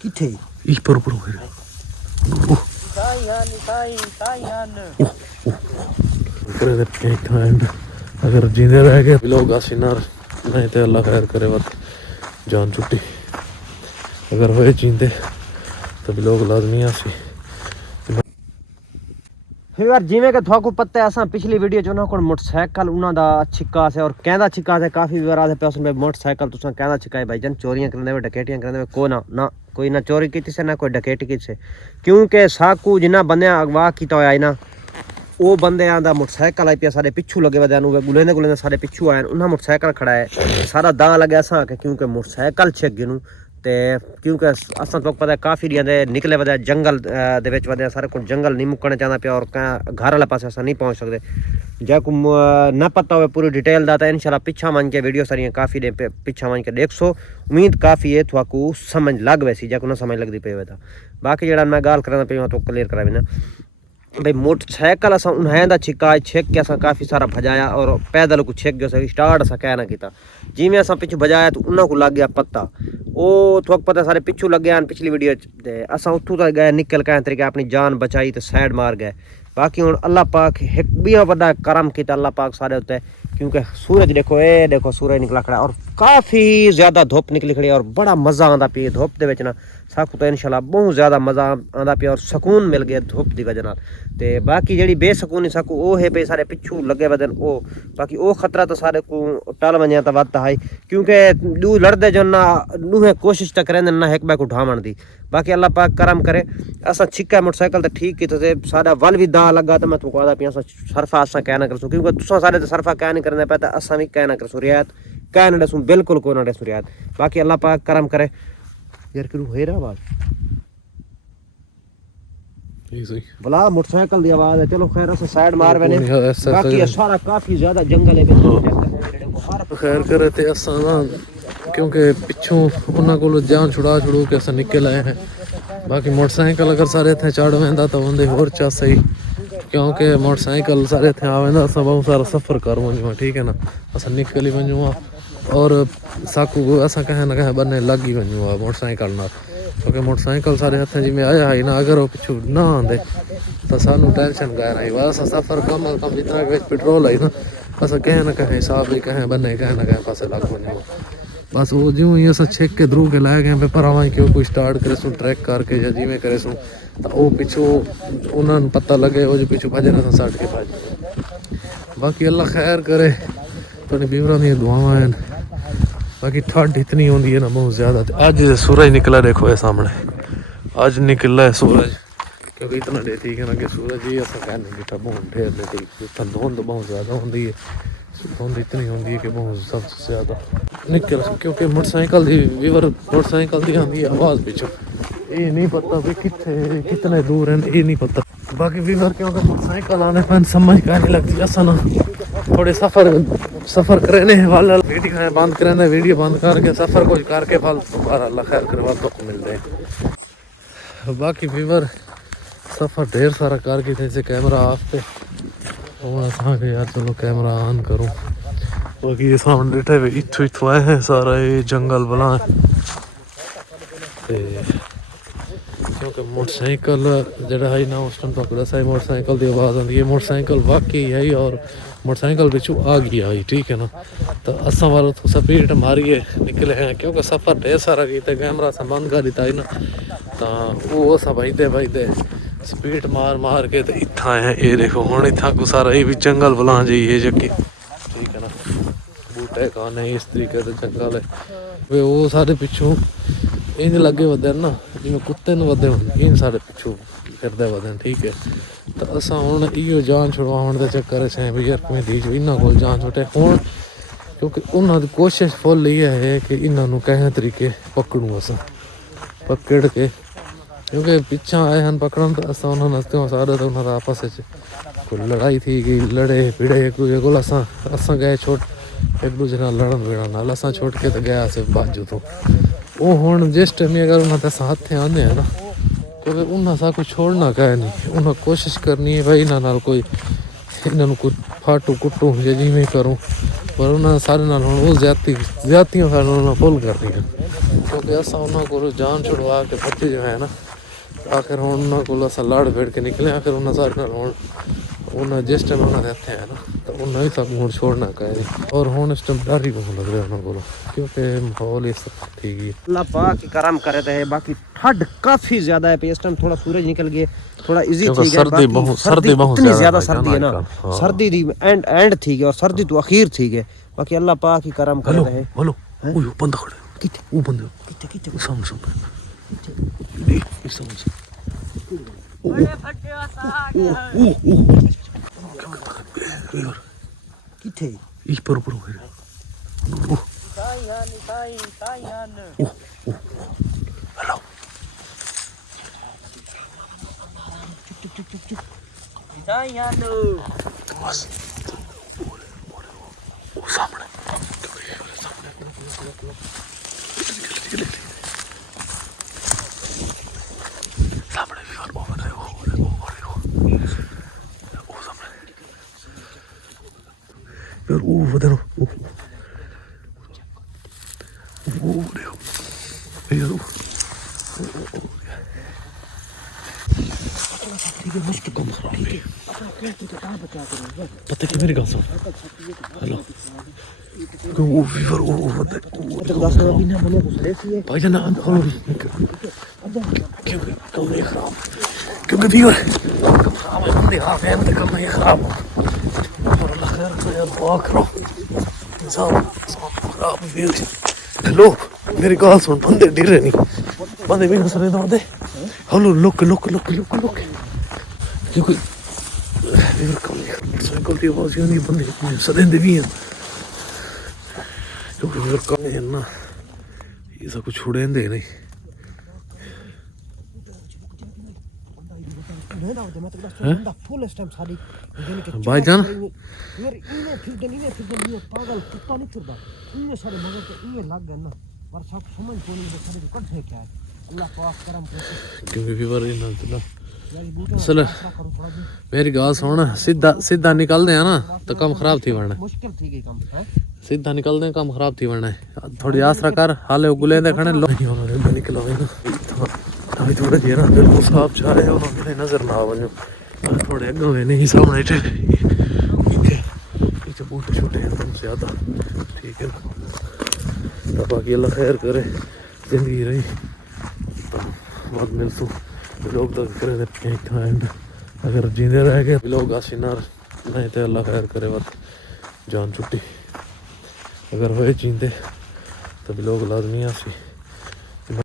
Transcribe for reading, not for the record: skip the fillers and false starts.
किथे पर अगर जींदे रह गए लोग आसिनार नहीं तो अल्लाह खैर करे वक्त जान छुट्टी अगर होए जींदे तो भी लोग लाजमी आसी यार जिमें कि थोड़ा को पता है असा पिछली वीडियो च उन्होंने मोटरसाइकिल उन्होंने छिक्का से और कहता छिक्का से काफ़ी बार आते पे उसमें मोटरसाइकिल तुसा कहता छिक्का है भाई जन चोरियां करने में डकैतियां करने में को ना कोई ना चोरी की से ना कोई डकैती की से क्योंकि साकू जिन्ना बंदे अगवा किया होया ना वो बंदे आंदा मोटरसाइकिल आई पिया सारे पिछू लगे वदे गुलेंदे गुलेंदे सारे पिछू आए उन्हें मोटरसाइकिल खड़ा है सारा दां लगे असा क्योंकि मोटरसाइकिल छिक गिनू ते क्योंकि असा तो पता है काफ़ी ॾींहं दे निकले वधे जंगल दे विच वधे सारे को जंगल नहीं मुकने चाहता पिया और घर वाले पासे असा नहीं पहुँच सकते जैको न पता हो पूरी डिटेल दा तो इंशाल्लाह पिछा मन के वीडियो सारियां काफ़ी दे पिछा मन के देख सो उम्मीद काफ़ी है थोड़ा समझ लग वैसी जैको ना समझ लगती पे था बाकी जरा मैं गाल करा पे तो क्लियर करा ना भाई मोटरसाइकिल असा उन्हें छिका छेक के असा काफ़ी सारा भजाया और पैदल को छेक गया स्टार्ट असा कहना किया जिमें असा पिछू भजाया तो उन्होंने को लग गया पत्ता वो थोक पता सारे पिछू लग गया पिछली वीडियो असा उतों तक गए निकल के तरीके अपनी जान बचाई तो साइड मार गए बाकी हूँ अल्लाह पाक एक भी बड़ा करम किया अल्लाह पाक सारे उत्ते क्योंकि सूरज देखो सूरज निकला खड़ा और काफ़ी ज़्यादा धुप निकली खड़ी और बड़ा मज़ा आता पिया धुप के ना साकू तो इंशाल्लाह बहुत ज़्यादा मज़ा आता पिया और सुकून मिल गया धुप की वजह ते बाकी जी बेसकूनी साकू वो है पे सारे पिछू लगे वदन वो बाकी वो खतरा तो सारे को टल वजा तो वत है क्योंकि दू लड़ते जो ना दूहे कोशिश तो करें ना एक बैक उठावन की बाकी अल्लाह पाक करम करे असा छिक्का मोटरसाइकिल तो ठीक किए सारा वल भी दा लगा तो मैं तुमको आता पिया सरफा असा कह ना करसूँ क्योंकि तुसा सारे तो सरफा कह नहीं करना पाता असा भी कह ना करसूँ रियायत कह ना दसूँ बिल्कुल को ना दसूँ रियायत बाकी अल्लाह पाक करम करे यार क्यों है रहा आवाज भला मोटरसाइकिल की आवाज है चलो खैर अस साइड मार बने बाकी सारा काफी ज्यादा जंगल है खैर करे ते असा ना क्योंकि पिछों उन्होंने को जान छुड़ा के अस निकल आए हैं बाकी मोटरसाइकिल अगर सारे इतने चढ़ वेंदा तो उनके होर चा सही क्योंकि मोटरसाइकिल सारे इतने आ वेंदा अस बहुत सारा सफ़र कर वञूं ठीक है ना अस निकल ही वञूं और साकू असा कहें ना कहें बने लग ही वञूं मोटरसाइकिल ना क्योंकि मोटरसाइकिल सारे हथ जिमें आया ही ना अगर वो पिछू ना आंदे तो सानू टेंशन गए ना बस सफ़र कम अज कम जितना कि पेट्रोल है ना अस कहें ना कहें हिसाब भी कहें बने कहें ना कहें पासे लग वञूं बस वो ज्यों ही अस छेक के ध्रू के लाए गए पे पर आवां क्यों कोई स्टार्ट करे सूँ ट्रैक करके या जिमें करे सूँ तो वो पिछू उन्होंने पता लगे वो जो पिछू भजन अस सट के भज बाकी अल्लाह खैर करे तो बीवरा दी दुआवां हैं बाकी ठंड इतनी होती है ना बहुत ज़्यादा अज सूरज निकला देखो ये सामने अज निकला है सूरज क्योंकि इतना डे ठीक है ना कि सूरज ही असा कह नहीं बेटा बहुत ढेर नहीं ठीक धुंध बहुत ज़्यादा होती है धुंध इतनी होती है कि बहुत सबसे ज़्यादा निकल क्योंकि मोटरसाइकिल की वीवर मोटरसाइकिल की आती है आवाज़ पिछू ये नहीं पता भी कितने कितने दूर हैं ये नहीं पता बाकी वीवर क्योंकि मोटरसाइकिल आने पर समझ का नहीं लगती असा ना थोड़े सफ़र करने वाला वीडियो बंद करें वीडियो बंद करके सफ़र कुछ करके फल दोबारा अल्लाह खैर करवा तो मिलते हैं बाकी वीवर सफ़र ढेर सारा करके थे कैमरा ऑफ पे के यार चलो कैमरा ऑन करूँ बाकी ये सामने बैठे हुए इथों आए हैं सारा ये जंगल बना क्योंकि मोटरसाइकिल जरा है ना उस टाइम तो दसा मोटरसाइकिल की आवाज़ आती है मोटरसाइकिल वाकई है और मोटरसाइकिल पिछू आ गया ही ठीक है ना तो असा वालों तो स्पीड मारिए निकले हैं क्योंकि सफ़र ढेर सारा किया कैमरा असा बंद कर दिता है ना तो वो असा बजते स्पीड मार के तो इतना है ये देखो हूँ इतना को सारा ये भी जंगल बुला जाइए जबकि ठीक है ना बूटे खाने इस तरीके से जंगल है वे वो सारे पिछू इंज लगे वधे ना जिमें कुत्ते न वधे इन सारे पिछू फिरदे वधे ठीक है तो असा हूँ इो जान छुड़वाने के चक्कर से भी यार कोई दी इन्होंने को जान छुटे हूँ क्योंकि उन्होंने कोशिश फुल ये है कि इन्हों कई तरीके पकड़ूँ अस पकड़ के क्योंकि पिछा आए हैं पकड़न तो अस उन्होंने सारे तो उन्होंने आपस कोई लड़ाई थी गई लड़े भिड़े एक दूजे को असा गए छोट एक दूजे ना लड़न भिड़न नाल असा छोड़ के तो गया से बाजू तो वो हूँ जिस टाइम अगर उन्होंने हाथ आने हैं ना क्योंकि उन्हें सा कुछ छोड़ना कह नहीं उन्हें कोशिश करनी है भाई इन्होंने कोई इन्हों कोई फाटू कुटू या जिमें करूँ पर उन्होंने सारे नाल हुण वो ज्यादतियां फिर उन्होंने फुल कर दी क्योंकि असा उन्होंने को जान छुड़वा के बच्चे जो है ना आखिर हुण उन्होंने को असा लड़ भिड़ के निकले आखिर उन्होंने सारे नाल हुण उन्हें जिस टाइम उन्होंने इतने है ना तो उन्हें ही सब हुण छोड़ना कहे और हुण इस टाइम डर ही बहुत लग रहा है उन्होंने को क्योंकि माहौल ये सब ठीक है। अल्लाह पाक की करम करे थे। बाकी ठंड काफी ज्यादा है पे इस टाइम, थोड़ा सूरज निकल गया थोड़ा इजी क्योंकि थी गया। सर्दी बहुत इतनी ज्यादा सर्दी है ना, हाँ। सर्दी दी एंड थी गया और सर्दी तो अखीर थी गया। बाकी अल्लाह पाक की करम करे थे। हेलो ओए बंदा खड़ा है किथे वो बंदा किथे वो सामने सामने ये सामने बड़े फटे आसा किथे इस पर है हेलो बस वो सामने सामने भी और है वो सामने यार वो बदलो वो देखो यार ठीक है मुश्किल कम खराब है पता कि मेरी गाल सुन हेलो वो फीवर वो भाई जान हेलो क्योंकि कम नहीं खराब क्योंकि फीवर कम खराब है बंदे हाथ है तो कम नहीं खराब और अल्लाह खैर करे यार दुआ करो सब खराब फील हेलो मेरी गाल सुन बंदे डरे नहीं बंदे भी हंस रहे थे हेलो लुक क्योंकि फीवर कम नहीं खराब साइकिल की आवाज नहीं बंदे सदेंदे भी हैं क्योंकि फीवर कम है ना ये सब कुछ छुड़ेंदे नहीं भाईजान पागल कुत्ता नहीं तुरदा इन्ने सारे मगर के इन्ने लग गए ना पर सब समझ को नहीं सारे को कट है क्या है। अल्लाह पाक करम करे क्योंकि फीवर ही ना तुला असल मेरी गाल सुन सीधा निकलदे हैं ना तो कम खराब थी वरना मुश्किल थी गई काम है सीधा निकलदे हैं कम खराब थी वरना थोड़ी आसरा कर हाले उगले दे खड़े लो नहीं निकलो अभी थोड़ा जे ना बिल्कुल साफ जा रहे हो ना नजर ना वजो थोड़े अगो है नहीं सामने पीछे बूटे छोटे एकदम ज्यादा ठीक है ना तो बाकी अल्लाह खैर करे जिंदगी रही बहुत मिलसूँ लोग तो करे एंड अगर जींदे रह गए लोग आशीनार नहीं तो अल्लाह खैर करे बात जान छुट्टी अगर हुए जींदे तो लोग लाजमी आसी